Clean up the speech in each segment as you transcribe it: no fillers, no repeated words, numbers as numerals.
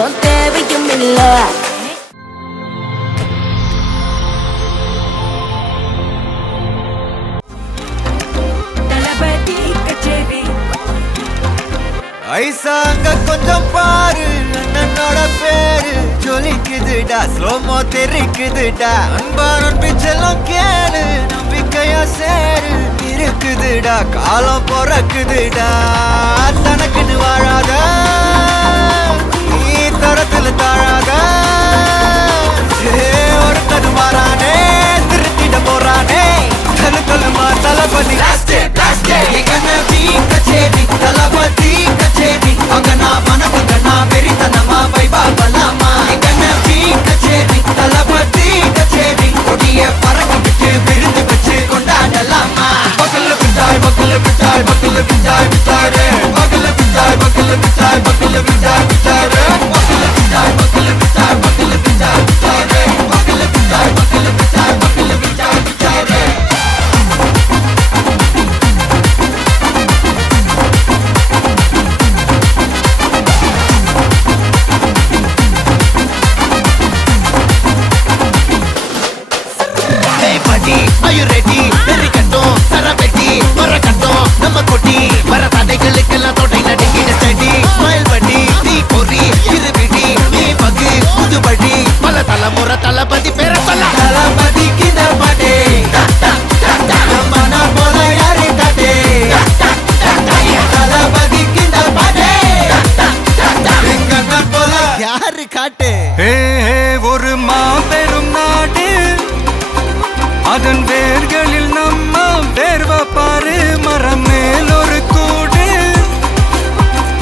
உன் தேவையும் இல்ல. ஐசாங்க கொஞ்சம் பாரு, அண்ணனோட பேரு ஜொலிக்குதுடா, ஸ்லோமோ தெரிக்குதுடா, அன்பாரன் பிச்செல்லாம் கேளு, நம்பிக்கையா சேரு இருக்குதுடா, காலம் பிறக்குதுடா, தனக்குன்னு வாழாத நீ தரத்துல தாழாத, ஒருத்தது மாறானே திருத்திட போறானே, தனு தலுமா தளபதி தளபதி கச்சேரி அங்கனா மனபங்கனா வெறித்தனமா வைபாபலாமா கண்ணபி கச்சேரி தளபதி கச்சேரி கொடிய பறக்க விட்டு விருந்து வச்சு கொண்டாடலாமா. பக்கல்ல பிட்டாய் பக்கல்ல பிட்டாய் பக்கல்ல பிட்டாய் பிட்டாரே பக்கல்ல பிட்டாய் பக்கல்ல பிட்டாய் பக்கல்ல பிட்டாய் பிட்டாரே பக்கல்ல பிட்டாய் பக்கல்ல பிட்டாய் பக்கல்ல பிட்டாய் பிட்டாரே பக்கல்ல பிட்டாய் பக்கல்ல பிட்டாய் பக்கல்ல பிட்டாய் பிட்டாரே. Are you ready? Very கட்டும் சரபெட்டி வர கட்டும் நம்ம கொட்டி வர தடைகளுக்கெல்லாம் தொடை நடுங்கிட ஸ்டடி ஸ்மைல் பண்ணி நீ பொறி இருவிடி நீ பகு புதுபடி பல தலைமுறை தளபதி பேர சொல்ல தளபதிக்கு இந்த பாட்டே மன போல யாரு காட்டே தளபதிக்கு இந்த பாட்டே எங்க போல யாரு காட்டு. ஒரு மாபெரும் நாடு அதன் வேர்களில் நம்ம வேர்வ பாரு, மரம் மேல் ஒரு கூடு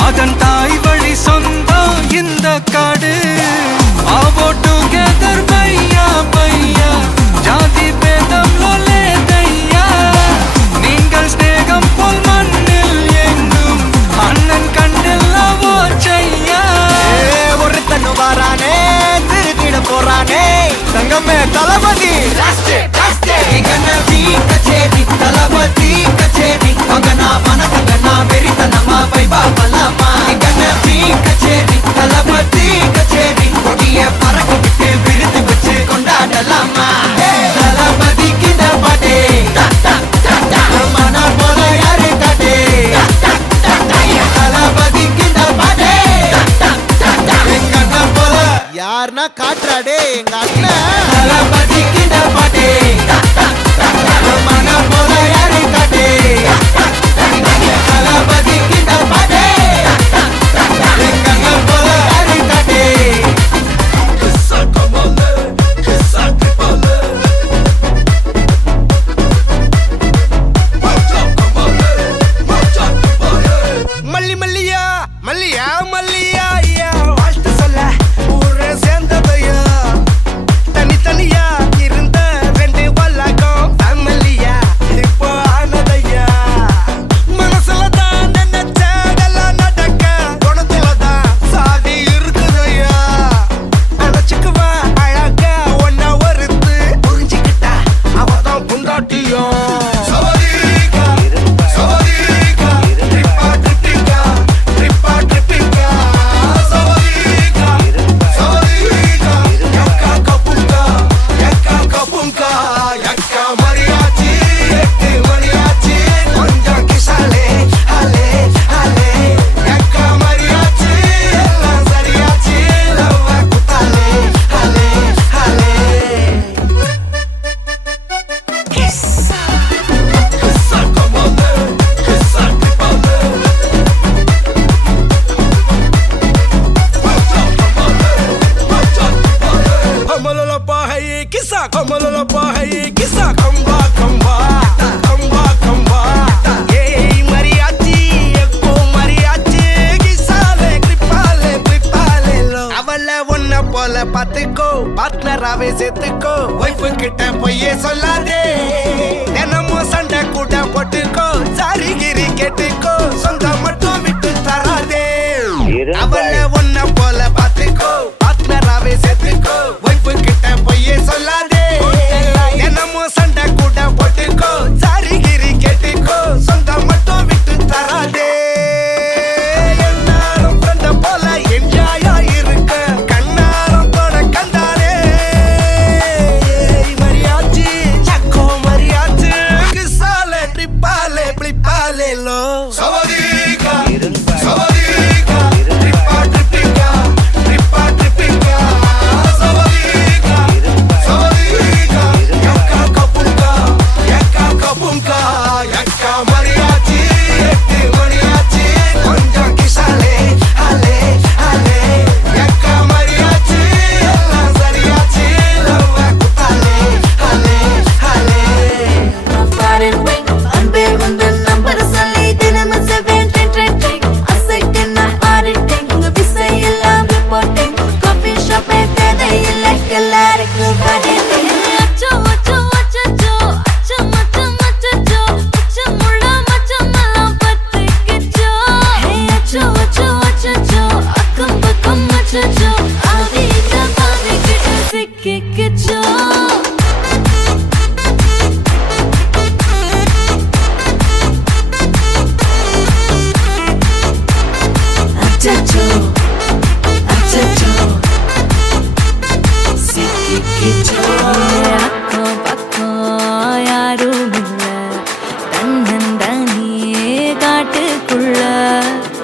அதன் தாய் வழி சொந்தம் இந்த காடு. ஆவோ டுகெதர் பையா பையா ஜாதி பேதம் லோலே தையா, நீங்கள் ஸ்நேகம் போல் மண்ணில் எங்கும் அண்ணன் கண்டில்லவோ செய்யா. ஒருத்தனு வாரானே திருத்திட போறானே தங்கமே தளபதி கண்ணபி கச்சேரி தளபதி கச்சேரி அங்கனா மனசங்கனா வெறித்தனமா வைபாபலாமா கண்ணபி கச்சேரி தளபதி கச்சேரி கொடிய பறக்க விட்டு விருந்து வச்சு கொண்டாடலாமா. தளபதிக்கு இந்த பாட்டே மன போல யாரு காட்டே தளபதிக்கு இந்த பாட்டே எங்க அண்ணன் போல யாருன்னா காட்டுறாடே எங்க அண்ணன். தளபதிக்கு இந்த பாட்டே மன போல யாரு காட்டே தளபதிக்கு இந்த பாட்டே எங்க அண்ணன் போல யாரு காட்டே. மல்லி மல்லியா மல்லியா மல்லியா வாழ்த்து சொல்ல ஊரே சேர்ந்ததையா, தனித்தனியா இருந்த ரெண்டு வல்லகம் ஃபேமிலியா இப்போ ஆனதையா, மனசுல தான் நினைச்சதெல்லாம் நடக்க குணத்துல தான் சாதி இருக்குதையா, அழைச்சுக்குவா அழகா ஒன்னா ஒருத்து புரிஞ்சுக்கிட்டா அவதான் புண்டாட்டியா. பாத்துக்கோ பார்ட்னராவே சேர்த்துக்கோ, வைஃபு கிட்ட பொய்யே சொல்லாதே, தினமும் சண்டை கூட போட்டுக்கோ, சாரிகிரி கேட்டுக்கோ, சொந்தம் மட்டும் விட்டு தராதே, அவள ஒன்ன போல பாத்துக்கோ பார்ட்னராவே சேர்த்துக்கோ, வைஃபு கிட்ட பொய்யே சொல்லாதே, தினமும் சண்டை கூட போட்டுக்கோ, சாரிகிரி கேட்டுக்கோ, சொந்தம் மட்டும் விட்டு தராதே, எல்லாரும் ஃப்ரெண்ட போல என்ஜாயா இருக்க அக்கம் பக்கம் யாரும் இல்ல, தன்னந்தனியே காட்டுக்குள்ள.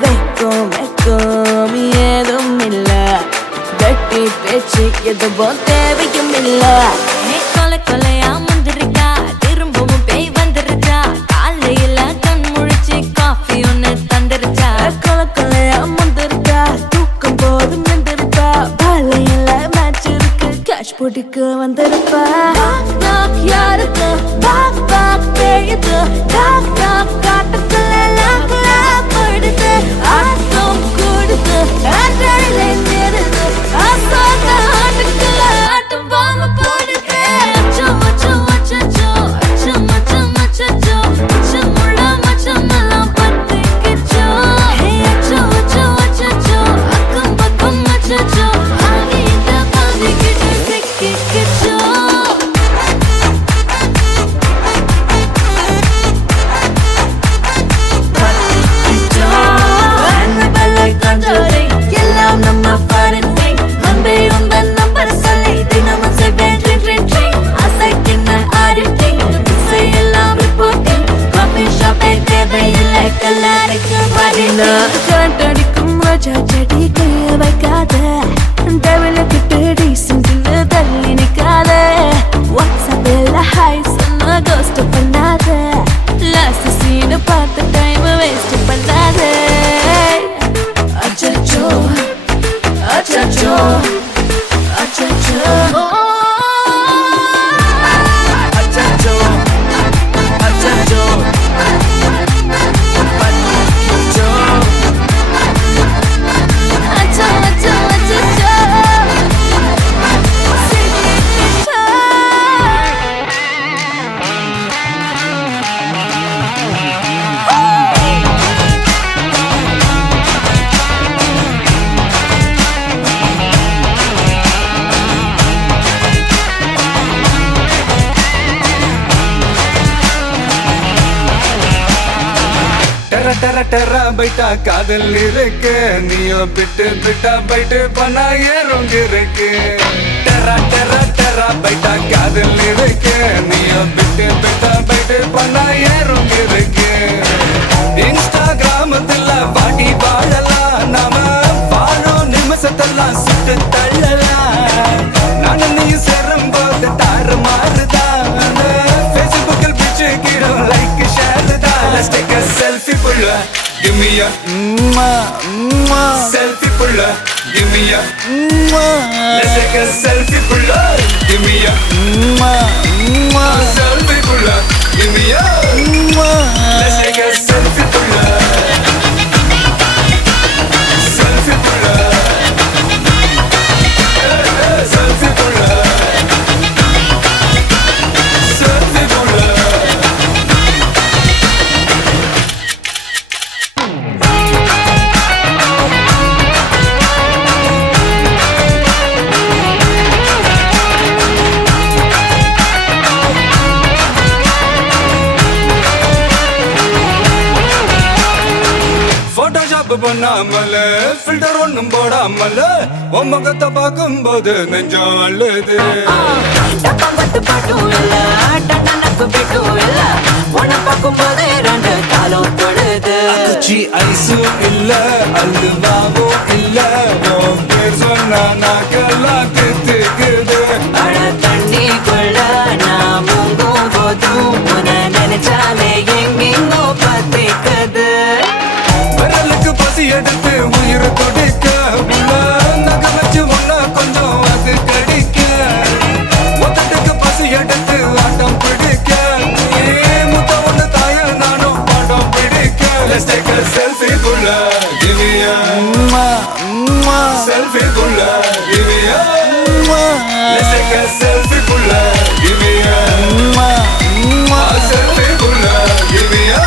வெக்கம் வெக்கம் ஏதும் இல்ல, வெட்டி பேச்சு எதுவும் தேவையும் இல்ல. கொலை கொலையா முந்திருக்கா, திரும்பவும் பேய் வந்துருச்சா, காலையில கண் முழிச்சு காஃபி ஒன்னு தந்துருச்சா. கொலை கொலையா முந்திருக்கா, தூக்கம் போதும் நின்றுருப்பா, பாலையில மேட்ச் இருக்கு, கேஷ் போட்டுக்கு வந்திருப்பா. யாருக்கு பாக் பாக் பேயுது, டாக் டாக் காட்டுக்குள்ள லாக்ல படுது, ஆட்டம் கூடுது, ஆட்டடில நிறுது, ஆசாத ஆட்டுக்குள்ள ஆட்டம் பாம்பு போடுது. அச்சம் அச்சம் அச்சச்சோ, அச்சம் அச்சம் அச்சச்சோ, அச்சமுள்ள மச்சமெல்லாம் பத்திக்கிச்சோ. அச்சம் அச்சம் அச்சச்சோ, அக்கம் பக்கம் அச்சச்சோ, ஆகிட்ட பாதிக்கிட்டு சிக்கிக்கிச்சோ. எல்லாம் நம்ம பாரத்தை நம்பி உங்கள் நம்பர் சொல்லி தினமும் செய்வேன் ட்ரிங் ட்ரிங் ட்ரிங். அசைக்கின்ற ஆடிட்டிங் எல்லாம் ரிப்போர்ட்டிங். காஃபி ஷாப்பே தேவையில்லை, கல்லறைக்கு வரல. கண்டடிக்கும் ரோஜா செடி கைய வைக்காத, டெவலக்கிட்டு டீசென்ட்னு தள்ளி நிக்காத. வாட்ஸ்அப்பில் ஹாய் சொன்ன கோஸ்ட் பண்ணாத, லாஸ்ட் சீனை பார்த்த டைம் வேஸ்ட் பண்ணாத. அச்சச்சோ அச்சச்சோ அச்சச்சோ அச்சச்சோ அச்சச்சோ பத்திக்கிச்சோ. அச்சோ அச்சோ அச்சச்சோ சிக்கிக்கிச்சோ. டெர டெர டெர பைட்டா காதல் இருக்கு, நீயோ பிட்டு பிட்டா பைட்டு பண்ணா ஏறுங்க இருக்கு. டெர டெர டெர பைட்டா காதல் இருக்கு, நீயோ பிட்டு பிட்டா பைட்டு பண்ணா ஏறுங்க இருக்கு. இன்ஸ்டாகிராமத்துல வாடி வாழலாம், நாம வாழும் நிமிஷத்தெல்லாம் சுட்டு தள்ளலாம். நானும் நீ சேரும் போது தாறு மாறுதான், ஃபேஸ்புக்கில் பிச்சு கீழும் லைக் ஷேர் தான். Let's take a selfie pulla, give me a selfie pulla, give me a let's take a selfie pulla, give me a selfie pulla, give me a let's take a selfie pulla, selfie pulla, selfie pulla, selfie pulla. Photoshop பண்ணாமல filter ஒண்ணும் போடாமல உன் முகத்தை பார்க்கும்போது நெஞ்சம் அழுது. டப்பம்பட்டு பாட்டும் இல்ல, டன்னனப்பு பிட்டும் இல்ல, உன்னை பார்க்கும்போது ரெண்டு காலம் தொழுது. குச்சி ஐஸும் இல்ல, அல்வாவும் இல்ல, உன் பேர் சொன்னா நாக்கெல்லாம் கித்துக்குது. அட தண்ணிக்குள்ள நான் முங்கும் போதும் உன்னை நினைச்சாலே எங்கெங்கோ பத்திக்குது. விரலுக்கு பசி எடுத்து உயிர் துடிக்க, உள்ள நகை வச்சு ஒன்ன கொஞ்சம் அது கடிக்க. மொத்தத்துக்கு பசி எடுத்து ஆட்டம் பிடிக்க, முத்த ஒண்ணு தாய நானும் பாடம் பிடிக்க. Let's take a selfie புள்ள, give me a selfie புள்ள, give me a let's take a selfie புள்ள, give me a selfie புள்ள, give me a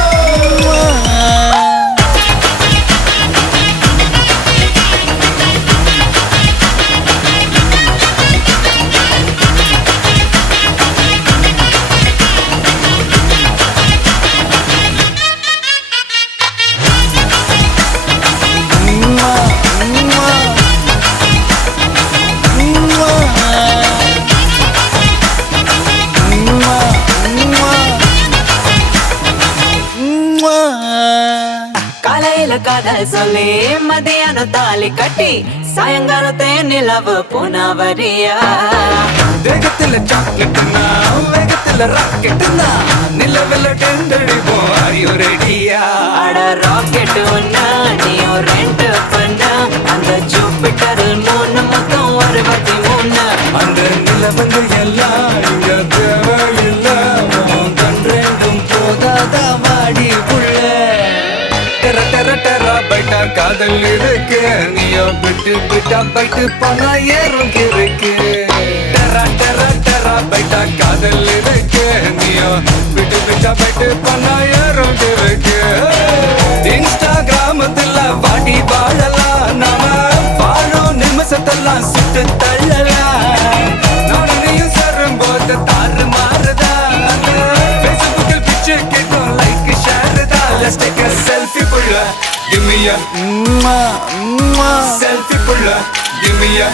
காதல் சொல்லி மதியானம் தாலி கட்டி சாயங்காலத்தே நிலவு புனவரியா வேகத்துல சாக்லேட்னா வேகத்துல ராக்கெட்னா நிலவில் டெண்டடிப்போம் ஐயோ ரெடியா அட ராக்கெட் ஒன்னா நீயும் ரெண்டு பண்ணா அந்த ஜூபிட்டரில் 3 மொத்தம் 63 அந்த நிலவங்க எல்லாம் இங்க தேவையில்ல கண் ரெண்டும் போதாத வாடி புள்ள டெர டெர டெரா பைட்டா காதல் இருக்கு நீயோ விட்டு விட்டா பைட்டு போனா ஏறும் இருக்கு டெரா டெரா டெரா பைட்டா காதல் இருக்கு நீயோ விட்டு விட்டா பைட்டு போனா ஏறும் இருக்கு இன்ஸ்டாகிராமத்துல வாடி வாழலாம் நாம வாழும் நிமிஷத்தெல்லாம் சுட்டு தள்ளலாம் நானும் நீயும் சேரும்போது தாறு மாறுதா ஃபேஸ்புக்கில் பிச்சு கேட்கும் லைக் ஷேர் தான் let's take a selfie புள்ள give me a selfie புள்ள give me a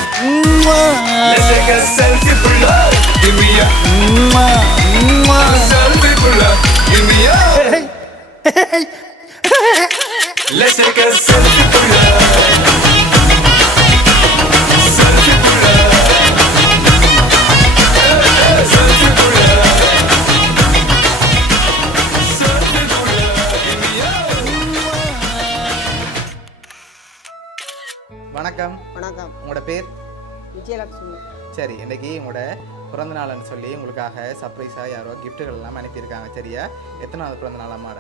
let's take a selfie புள்ள give me a selfie புள்ள give me a let's take a selfie புள்ள selfie புள்ள selfie புள்ள selfie புள்ள give me a வணக்கம். வணக்கம். உங்களோட பேர்? விஜயலட்சுமி. சரி, இன்னைக்கு உங்களோட பிறந்த நாள்னு சொல்லி உங்களுக்காக சர்ப்ரைஸாக யாரோ கிஃப்ட்டுகள் எல்லாம் அனுப்பியிருக்காங்க. சரியா? எத்தனாவது பிறந்த நாள் அம்மாட?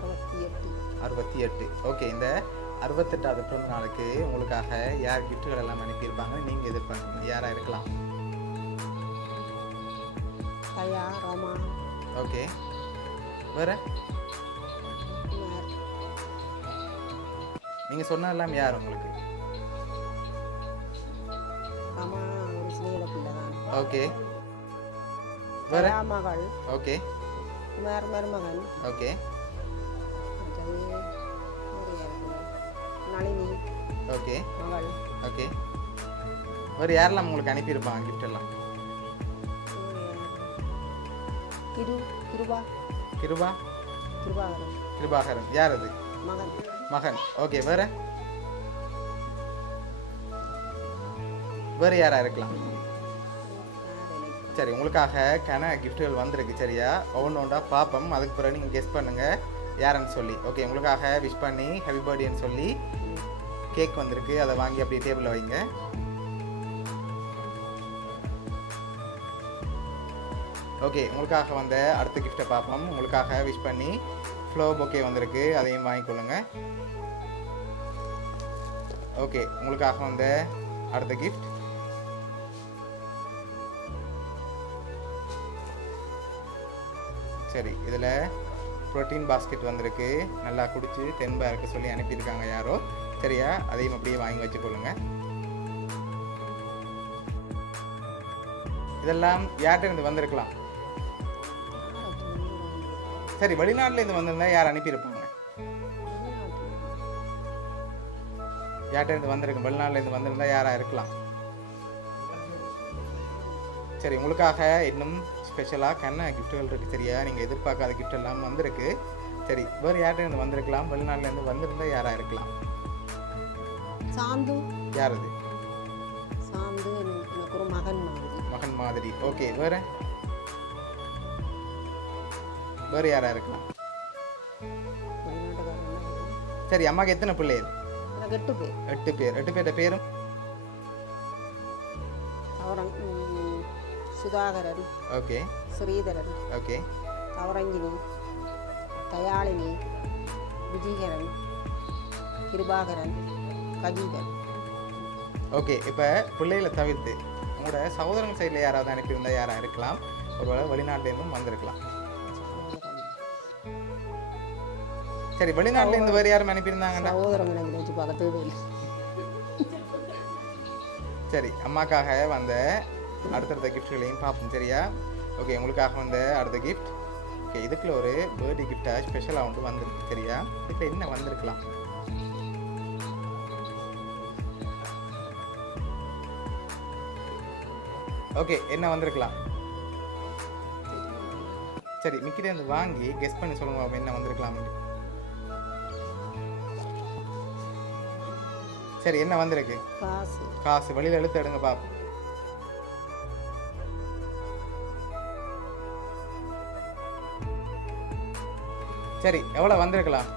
68. 68. ஓகே, இந்த 68வது பிறந்த நாளுக்கு உங்களுக்காக யார் கிஃப்ட்டுகள் எல்லாம் அனுப்பியிருப்பாங்க நீங்கள் எதிர்பார்க்குறீங்க? யாராக இருக்கலாம்? தயா, ரோமா, ஓகே, வேற குமார், நீங்கள் சொன்னதெல்லாம் யார் உங்களுக்கு? அம்மா ஒரு சிலையில பிள்ளை தான். ஓகே, வேற? தயா மகள், ஓகே, குமார் மருமகன், ஓகே, மற்றது வேறு யாருக்கு? நளினி ஓகே, மகள், ஓகே. வேறு யாரெல்லாம் உங்களுக்கு அனுப்பியிருப்பாங்க gift எல்லாம்? கிருபா, கிருபா, கிருபாகரன் கிருபாகரன். யார் அது? மகன். மகன். ஓகே, வேற? வேறு யாரா இருக்கலாம்? சரி, உங்களுக்காக கிஃப்ட்டுகள் வந்திருக்கு. சரியா? ஒவ்வொன்றா பார்ப்போம். அதுக்கு பிறகு நீங்கள் கெஸ் பண்ணுங்க யாருன்னு சொல்லி. ஓகே, உங்களுக்காக விஷ் பண்ணி ஹாப்பி பர்த்டேன்னு சொல்லி கேக் வந்திருக்கு. அதை வாங்கி அப்படியே டேபிளில் வைங்க. ஓகே, உங்களுக்காக வந்த அடுத்த கிஃப்ட்டை பார்ப்போம். உங்களுக்காக விஷ் பண்ணி ஃப்ளோ பொக்கே வந்திருக்கு. அதையும் வாங்கிக்கொள்ளுங்க. ஓகே, உங்களுக்காக வந்த அடுத்த கிஃப்ட் சரி, இதில் ப்ரோட்டீன் பாஸ்கெட் வந்திருக்கு. நல்லா குடிச்சு தென்பாக இருக்க சொல்லி அனுப்பியிருக்காங்க யாரோ. சரியா? அதையும் அப்படியே வாங்கி வச்சுக்கொள்ளுங்க. இதெல்லாம் யார்கிட்ட வந்திருக்கலாம்? சரி, வெளிநாட்டிலேருந்து வந்திருந்தா யார் அனுப்பியிருப்பாங்க? யார்கிட்ட வந்திருக்கு? வெளிநாட்டிலேருந்து வந்திருந்தா யாராக இருக்கலாம்? சரி, உங்களுக்காக இன்னும் ஸ்பெஷலாக கிஃப்ட்டுகள் இருக்குது. சரியா? நீங்கள் எதிர்பார்க்காத கிஃப்ட் எல்லாம் வந்திருக்கு. சரி, வேறு யார்கிட்ட வந்திருக்கலாம்? வெளிநாட்டிலேருந்து வந்திருந்தா யாராக இருக்கலாம்? சாந்து. யார் அது? சாந்து எனக்கு ஒரு மகன் மாதிரி. மகன் மாதிரி. ஓகே, வேறு? வேறு யாராக இருக்கலாம்? வெளிநாட்டுக்காரன். சரி, அம்மாவுக்கு எத்தனை பிள்ளைகள்? எனக்கு 8 பேர். 8 பேர். 8 பேர்ட்ட பேரும்? Avaran Sudhakaran, okay, Sridharan, okay, Thavarangini, Thayalini, Vijayakaran, Kirubakaran, Kajeekan. Okay. இப்போ பிள்ளைகளை தவிர்த்து உங்களோட சகோதரன் சைடில் யாராவது அனுப்பியிருந்தால் யாராக இருக்கலாம்? ஒருவேளை வெளிநாட்டிலேருந்தும் வந்திருக்கலாம். சரி, வெளிநாட்டிலேருந்து வேறு யாரும் அனுப்பியிருந்தாங்கண்ணா? சகோதரன் எனக்கு நினைச்சு பார்க்க தேவையில்லை. சரி, அம்மாக்காக வந்த அடுத்தடுத்த கிஃப்ட்களையும் பார்ப்போம். சரியா? ஓகே, உங்களுக்காக வந்த அடுத்த கிஃப்ட். ஓகே, இதுக்குள்ள ஒரு பர்த்டே கிஃப்டாக ஸ்பெஷலாக ஒன்று வந்திருக்கு. சரியா? இதுக்குள்ள என்ன வந்திருக்கலாம்? ஓகே, என்ன வந்திருக்கலாம்? சரி, மிக்கிட்டேருந்து வாங்கி கெஸ் பண்ணி சொல்லுங்க என்ன வந்திருக்கலாம். சரி என்ன வந்திருக்கு? காசு காசு. வெளியில் எழுத்து எடுங்க பாப்போம். சரி எவ்வளோ வந்திருக்கலாம்?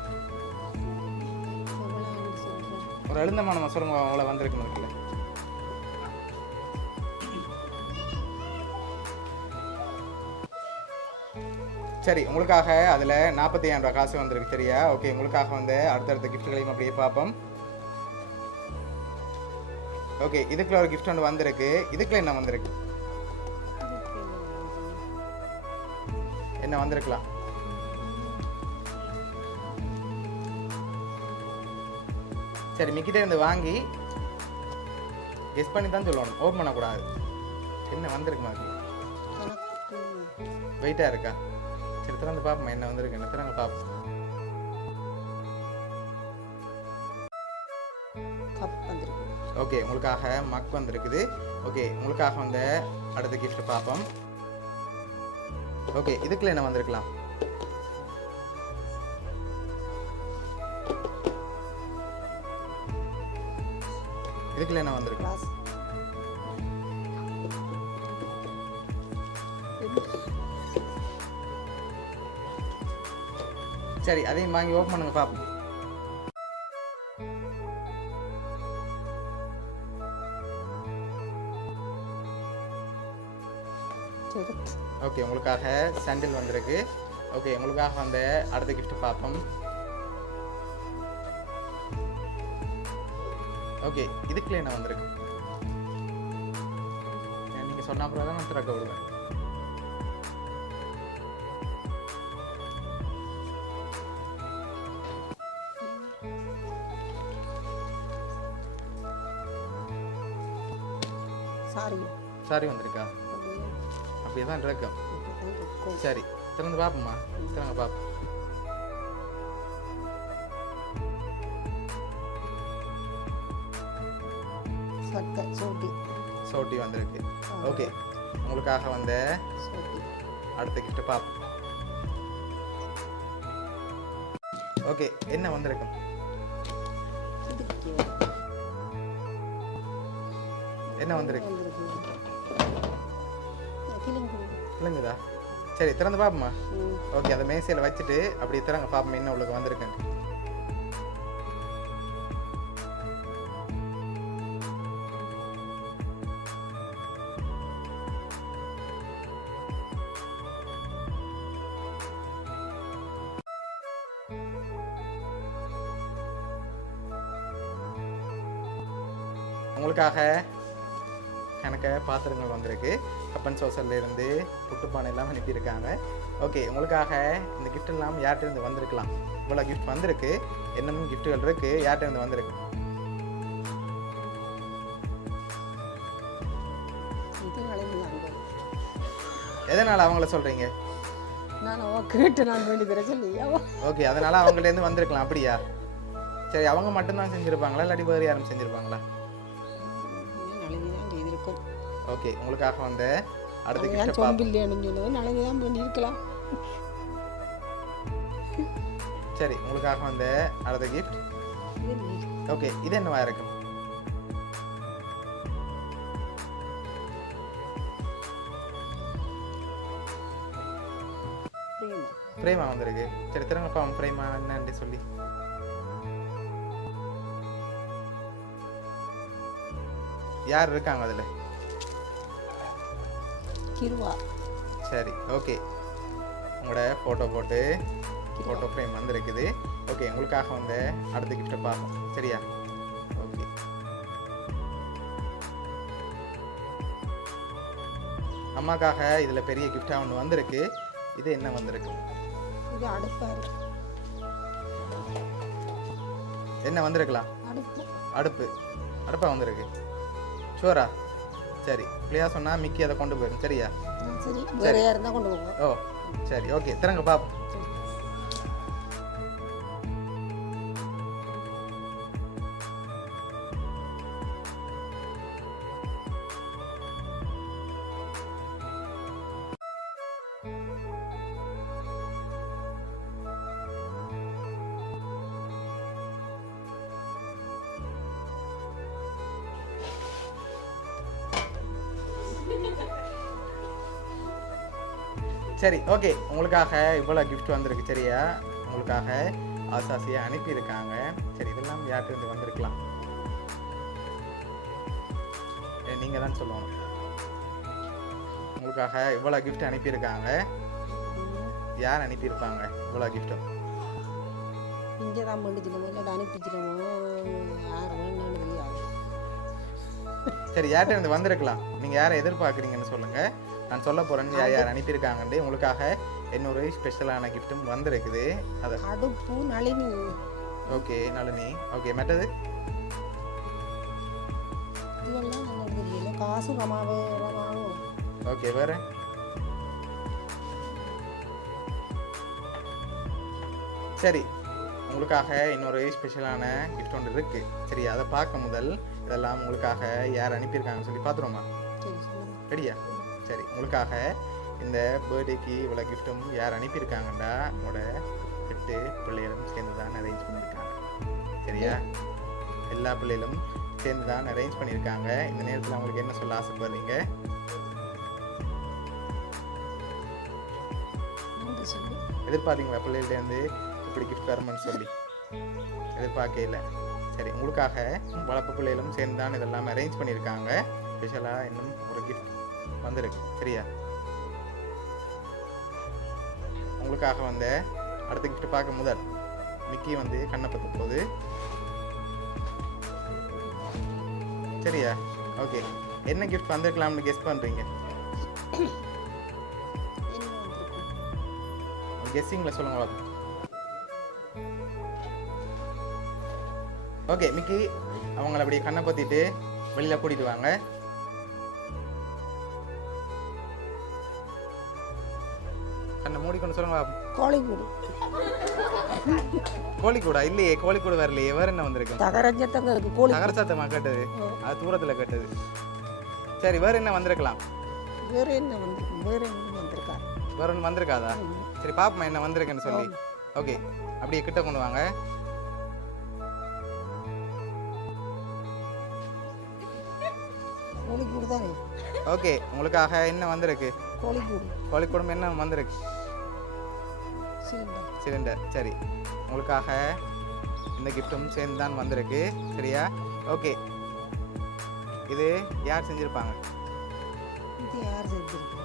எவ்வளோன்னு சொல்கிறேன். ஒரு எழுந்தமா நம்ம சொல்லுங்க எவ்வளோ வந்திருக்குன்னு இருக்குல்ல. சரி உங்களுக்காக அதில் 45,000 ரூபா காசு வந்திருக்கு சரியா? ஓகே உங்களுக்காக வந்து அடுத்தடுத்த கிஃப்ட்களையும் அப்படியே பார்ப்போம். ஓகே இதுக்குள்ள ஒரு கிஃப்ட் ஒன்று வந்திருக்கு. இதுக்குள்ள என்ன வந்திருக்கு? என்ன வந்திருக்கலாம்? சரி மிக்கிட்டே இருந்து வாங்கி கெஸ் பண்ணி தான் சொல்லணும், ஓப்பன் பண்ணக்கூடாது. என்ன வந்திருக்கு மாதிரி கணக்கு வெயிட்டாக இருக்கா? சரி திறந்து பார்ப்போம் என்ன வந்திருக்கு. என்ன திறங்க பார்ப்போம். கப் வந்திருக்கு. ஓகே உங்களுக்காக மக் வந்திருக்குது. ஓகே உங்களுக்காக வந்து அடுத்த கிஃப்ட் பார்ப்போம். ஓகே இதுக்குள்ள என்ன வந்திருக்கலாம்? இதுக்குள்ள என்ன வந்திருக்கு? கிளாஸ் சரி அதையும் வாங்கி ஓப்பன் பண்ணுங்க பார்ப்போம். சரி ஓகே உங்களுக்காக சாண்டில் வந்திருக்கு. ஓகே உங்களுக்காக வந்து அடுத்த கிஃப்ட் பார்ப்போம். ஓகே இதுக்குள்ள என்ன வந்திருக்கு? நீங்கள் சொன்ன அப்புறம் தான் நான் திறக்க விடுவேன். சாரி சாரி வந்திருக்கா? அப்படியே தான் இருக்கும். சரி திறந்து பார்ப்போம்மா. திறங்க பார்ப்போம். சட்டை சோட்டி சோட்டி வந்திருக்கு. ஓகே உங்களுக்காக வந்து சோட்டி அடுத்த கிஃப்ட் பார்ப்போம். ஓகே என்ன வந்திருக்கு? இதுக்கு என்ன வந்திருக்கு? வந்திருக்கு கிளிங்கு. இல்லைங்கதா? சரி திறந்து பார்ப்போம்மா. ம் ஓகே அதை மேசையில் வச்சுட்டு அப்படி திறங்க பார்ப்போம் என்ன உங்களுக்கு வந்திருக்குன்னு. உங்களுக்காக கணக்க பாத்திரங்கள் வந்திருக்கு. கப்பன் சோசல்ல இருந்து புட்டுப்பானை எல்லாம் அனுப்பியிருக்காங்க. ஓகே உங்களுக்காக இந்த கிஃப்ட் எல்லாம் யார்கிட்ட இருந்து வந்திருக்கலாம்? இவ்வளோ கிஃப்ட் வந்திருக்கு. என்னமும் கிஃப்ட்டுகள் இருக்கு. யார்கிட்ட இருந்து வந்திருக்கு? இது நலைஞ்சாங்க. எதனால் அவங்கள சொல்கிறீங்க? நான் அவ கேட்டு நான் வேண்டி தர சொல்லி ஓகே அதனால் அவங்களேருந்து வந்திருக்கலாம் அப்படியா? சரி அவங்க மட்டும்தான் செஞ்சுருப்பாங்களா இல்லாட்டி வேறு யாரும் செஞ்சுருப்பாங்களா? நலைஞ்சுதான் செய்திருக்கும். ஓகே உங்களுக்காக வந்து அடுத்த ஏன் கிஃப்ட் பார்ப்போம். சொம்பில்லையானு சொன்னது நலைஞ்சுதான் பண்ணியிருக்கலாம். சரி உங்களுக்காக வந்து அடுத்த கிஃப்ட். இது நீ ஓகே இது என்னவா இருக்கும்? பிரேமா பிரேமா வந்திருக்கு. சரி திறங்கப்பா பிரேமா என்னன்னு சொல்லி. யார் இருக்காங்க அதில்? கிருவா சரி ஓகே உங்களோட ஃபோட்டோ போட்டு ஃபோட்டோ ஃப்ரேம் வந்திருக்குது. ஓகே உங்களுக்காக வந்து அடுத்த கிஃப்ட்டை பார்ப்போம் சரியா? ஓகே அம்மாக்காக இதில் பெரிய கிஃப்டாக ஒன்று வந்திருக்கு. இது என்ன வந்திருக்கு? இது அடுப்பாரு. என்ன வந்திருக்கலாம்? அடுப்பு அடுப்பு. அடுப்பா வந்திருக்கு. ஷூரா? சரி பிள்ளையா சொன்னால் மிக்கி அதை கொண்டு போயிடும் சரியா? சரி வேற யார் இருந்தால் கொண்டு போவோம். ஓ சரி ஓகே திறங்க பார்ப்போம். சரி ஓகே, உங்களுக்காக இவ்வளோ கிஃப்ட் வந்திருக்கு சரியா. உங்களுக்காக ஆசாசியை அனுப்பியிருக்காங்க. சரி, இதெல்லாம் யார்கிட்ட இருந்து வந்திருக்கலாம் நீங்கள் தான் சொல்லணும். உங்களுக்காக இவ்வளோ கிஃப்ட் அனுப்பியிருக்காங்க. யார் அனுப்பியிருப்பாங்க இவ்வளோ கிஃப்ட்டும்? இங்கே தான் பண்ணிச்சிடமோ இல்லை அனுப்பிச்சிடமோ யார் வேணும்னு தெரியாது. சரி, யார்கிட்ட இருந்து வந்திருக்கலாம்? நீங்கள் யாரை எதிர்பார்க்குறீங்கன்னு சொல்லுங்கள். நான் சொல்ல போகிறேன்னு யார் யார் அனுப்பியிருக்காங்கன்னு. உங்களுக்காக இன்னொரு ஸ்பெஷலான கிஃப்ட்டும் வந்திருக்குது. அதை அடுப்பு நளினி. ஓகே நளினி. ஓகே, மற்றது இதெல்லாம் எனக்கு தெரியல. காசு ரமாவும். ஓகே, வேறு சரி, உங்களுக்காக இன்னொரு ஸ்பெஷலான கிஃப்ட் ஒன்று இருக்கு. சரி, அதை பார்க்க முதல் இதெல்லாம் உங்களுக்காக யார் அனுப்பியிருக்காங்கன்னு சொல்லி பார்த்துருவோமா? சரி சொல்லுங்க. ரெடியா? சரி, உங்களுக்காக இந்த பர்த்டேக்கு இவ்வளோ கிஃப்ட்டும் யார் அனுப்பியிருக்காங்கண்டா உங்களோட 8 பிள்ளைகளும் சேர்ந்து தான் அரேஞ்ச் பண்ணியிருக்காங்க. சரியா? எல்லா பிள்ளைகளும் சேர்ந்து தான் அரேஞ்ச் பண்ணியிருக்காங்க. இந்த நேரத்தில் உங்களுக்கு என்ன சொல்ல ஆசைப்படுறீங்க? நன்றி சொல்லு. எதிர்பார்த்தீங்களா பிள்ளைகள்டேருந்து இப்படி கிஃப்ட் வரணும்னு சொல்லி? எதிர்பார்க்க இல்லை. சரி, உங்களுக்காக வளர்ப்பு பிள்ளைகளும் சேர்ந்து தான் இதெல்லாம் அரேஞ்ச் பண்ணியிருக்காங்க. ஸ்பெஷலாக இன்னும் ஒரு கிஃப்ட் வந்திருக்கு. சரியா? உங்களுக்காக வந்து அடுத்த கிஃப்ட் பார்க்க முதல் மிக்கி வந்து கண்ணை பற்ற போகுது. சரியா? ஓகே, என்ன கிஃப்ட் வந்திருக்கலாம்னு கெஸ் பண்ணுறீங்க? என்ன வந்திருக்கும்? கெஸ்ஸிங்கில் சொல்லுங்க. ஓகே மிக்கி, அவங்கள அப்படியே கண்ணை பற்றிட்டு வெளியில் கூட்டிகிட்டு வாங்க. கண்ணை மூடிக்கொண்டு சொல்லுங்க. கோழிக்கூடு. கோழிக்கூடா? இல்லையே, கோழிக்கூடு வரலையே. வேறு என்ன வந்திருக்கு? தகரஞ்சத்தங்க இருக்கு. கோழி நகரசாத்தமாக கேட்டது, அது தூரத்தில் கேட்டது. சரி, வேறு என்ன வந்திருக்கலாம்? வேற என்ன வந்திருக்கும்? வேற என்ன வந்திருக்கா? வேற ஒன்று வந்திருக்காதா? சரி, பாப்போமா என்ன வந்திருக்குன்னு சொல்லி. ஓகே, அப்படியே கிட்ட கொண்டு வாங்க. கோழிக்கூடு தானே. ஓகே, உங்களுக்காக என்ன வந்திருக்கு? கோழிக்கூடு. கோழிக்கூடம் என்ன வந்திருக்கு? சிலிண்டர். சிலிண்டர். சரி, உங்களுக்காக இந்த கிஃப்ட்டும் சேர்ந்து தான் வந்திருக்கு. சரியா? ஓகே, இது யார் செஞ்சுருப்பாங்க? இது யார் செஞ்சிருக்கா?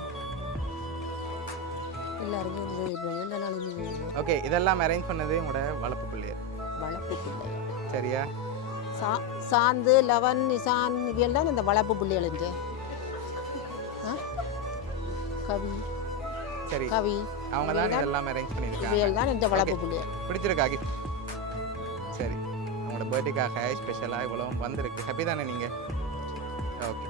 எல்லாருமே செஞ்சிருக்காங்க. எந்த நாளுமே செஞ்சிருக்காங்க. ஓகே, இதெல்லாம் அரேஞ்ச் பண்ணது உங்களோட வளர்ப்பு பிள்ளையர். வளர்ப்பு பிள்ளை. சரியா? சாந்து லவன் நிசான் இவையல் தான் இந்த வளர்ப்பு பிள்ளைகள். கவி. சரி, கவி அவங்க தான் இதெல்லாம் அரேஞ்ச் பண்ணியிருக்காங்க. இவையல் தான் இந்த வளர்ப்பு பிள்ளைகள். பிடிச்சிருக்கா கிஃப்ட்? சரி, உங்களோட பர்த்டேக்காக ஸ்பெஷலாக இவ்வளோ வந்திருக்கு. ஹாப்பி தானே நீங்கள்? ஓகே.